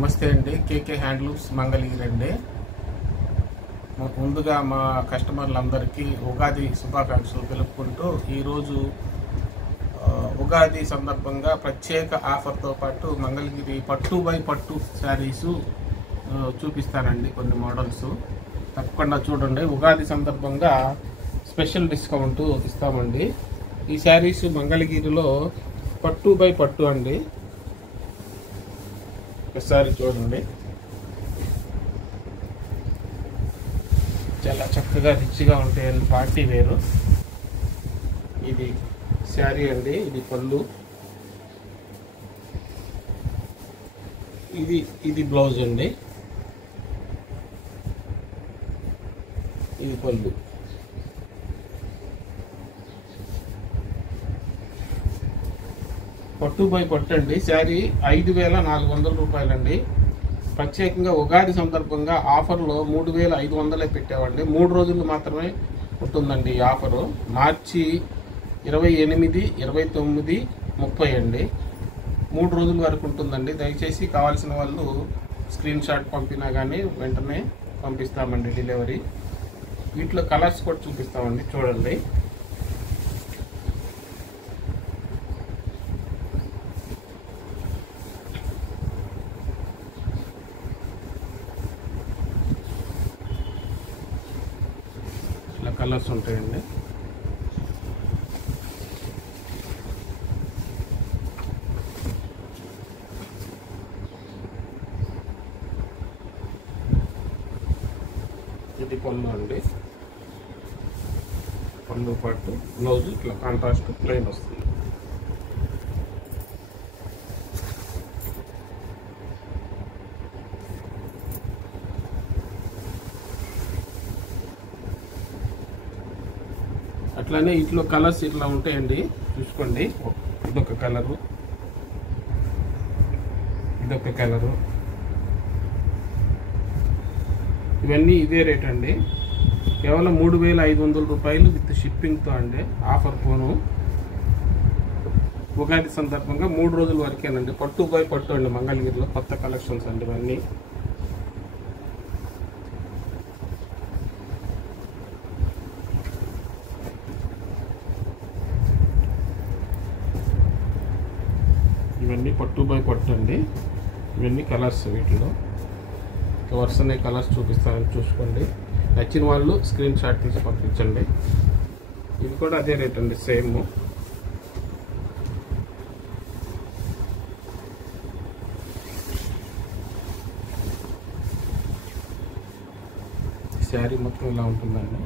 నమస్తే అండి. కేకే హ్యాండ్లూమ్స్ మంగళగిరి అండి. ముందుగా మా కస్టమర్లందరికీ ఉగాది శుభాకాంక్షలు తెలుపుకుంటూ ఈరోజు ఉగాది సందర్భంగా ప్రత్యేక ఆఫర్తో పాటు మంగళగిరి పట్టు బై పట్టు శారీసు చూపిస్తానండి. కొన్ని మోడల్స్ తప్పకుండా చూడండి. ఉగాది సందర్భంగా స్పెషల్ డిస్కౌంట్ ఇస్తామండి. ఈ శారీస్ మంగళగిరిలో పట్టు బై పట్టు అండి. ఒకసారి చూడండి, చాలా చక్కగా రిచ్గా ఉంటాయండి. పార్టీ వేరు. ఇది శారీ అండి, ఇది పళ్ళు, ఇది బ్లౌజ్ అండి, ఇది పళ్ళు. పట్టు బై పట్టు అండి. శారీ 5,400 రూపాయలండి. ప్రత్యేకంగా ఉగాది సందర్భంగా ఆఫర్లో 3,500 పెట్టామండి. 3 రోజులు మాత్రమే ఉంటుందండి ఈ ఆఫరు. మార్చి 28, 29, 30 అండి. 3 రోజుల వరకు ఉంటుందండి. దయచేసి కావాల్సిన వాళ్ళు స్క్రీన్ షాట్ పంపినా కానీ వెంటనే పంపిస్తామండి డెలివరీ. వీటిలో కలర్స్ కూడా చూపిస్తామండి, చూడండి. ఇలా కలర్స్ ఉంటాయండి. ఇది పళ్ళు అండి, పళ్ళు పట్టు, బ్లౌజ్ ఇట్లా కాంట్రాస్ట్ ప్లెయిన్ వస్తుంది. అట్లానే ఇట్లా కలర్స్ ఇట్లా ఉంటాయండి, చూసుకోండి. ఇదొక కలరు, ఇదొక కలరు. ఇవన్నీ ఇదే రేట్ అండి. కేవలం 3,500 రూపాయలు విత్ షిప్పింగ్తో అండి. ఆఫర్ ఫోను ఉగాది సందర్భంగా 3 రోజుల వరకేనండి. పట్టు బై పట్టు అండి. మంగళగిరిలో కొత్త కలెక్షన్స్ అండి ఇవన్నీ. ఇవన్నీ పట్టు బై పట్టు అండి. ఇవన్నీ కలర్స్. వీటిలో వరుసనే కలర్స్ చూపిస్తానని చూసుకోండి. నచ్చిన వాళ్ళు స్క్రీన్ షాట్ తీసి పంపించండి. ఇది కూడా అదే రేట్ అండి, సేమ్. శారీ మొత్తం ఇలా ఉంటుందండి.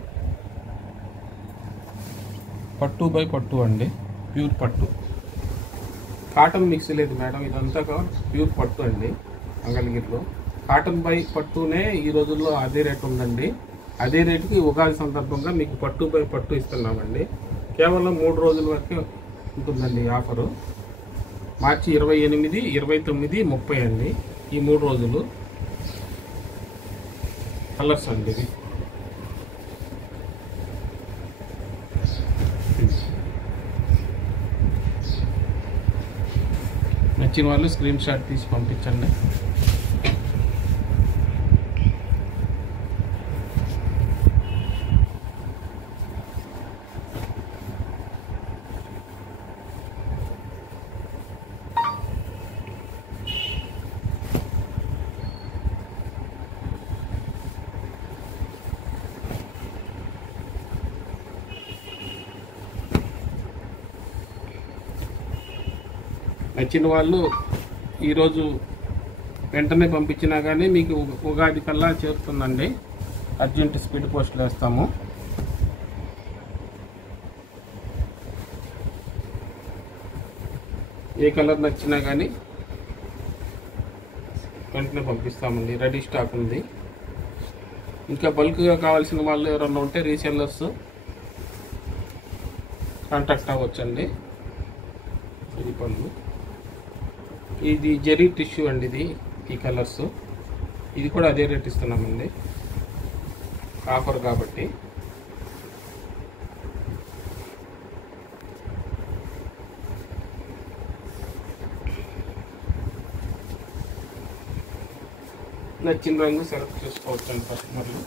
పట్టు బై పట్టు అండి, ప్యూర్ పట్టు. కాటన్ మిక్స్ లేదు మేడం, ఇదంతా ప్యూర్ పట్టు అండి. మంగళగిరిలో కాటన్ బై పట్టునే ఈ రోజుల్లో అదే రేట్ ఉందండి. అదే రేటుకి ఉగాది సందర్భంగా మీకు పట్టు బై పట్టు ఇస్తున్నామండి. కేవలం 3 రోజుల వరకే ఉంటుందండి ఈ ఆఫరు. మార్చి 28, 29, 30 అండి. ఈ 3 రోజులు. కలర్స్ అండి ఇది. నచ్చిన వాళ్ళు స్క్రీన్ షాట్ తీసి పంపించండి. నచ్చిన వాళ్ళు ఈరోజు వెంటనే పంపించినా కానీ మీకు ఉగాది కల్లా చేరుతుందండి. అర్జెంట్ స్పీడ్ పోస్టులు వేస్తాము. ఏ కలర్ నచ్చినా కానీ వెంటనే పంపిస్తామండి. రెడీ స్టాక్ ఉంది. ఇంకా బల్క్గా కావాల్సిన వాళ్ళు ఎవరన్నా ఉంటే రీసెల్లర్స్ కాంటాక్ట్ అవ్వచ్చండి. ఇది పళ్ళు, ఇది జెరీ టిష్యూ అండి. ఈ కలర్స్. ఇది కూడా అదే రేట్ ఇస్తున్నామండి, ఆఫర్ కాబట్టి. నచ్చిన రంగు సెలెక్ట్ చేసుకోవచ్చు అండి కస్టమర్లు.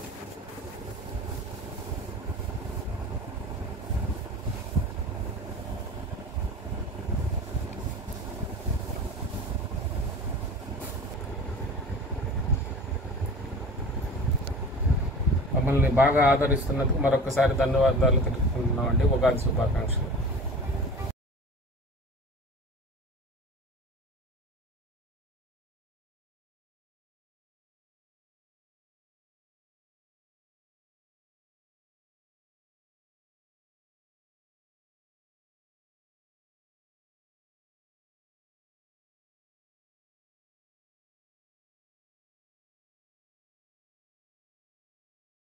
మమ్మల్ని బాగా ఆదరిస్తున్నందుకు మరొకసారి ధన్యవాదాలు తెలుపుతున్నామండి. ఉగాది శుభాకాంక్షలు.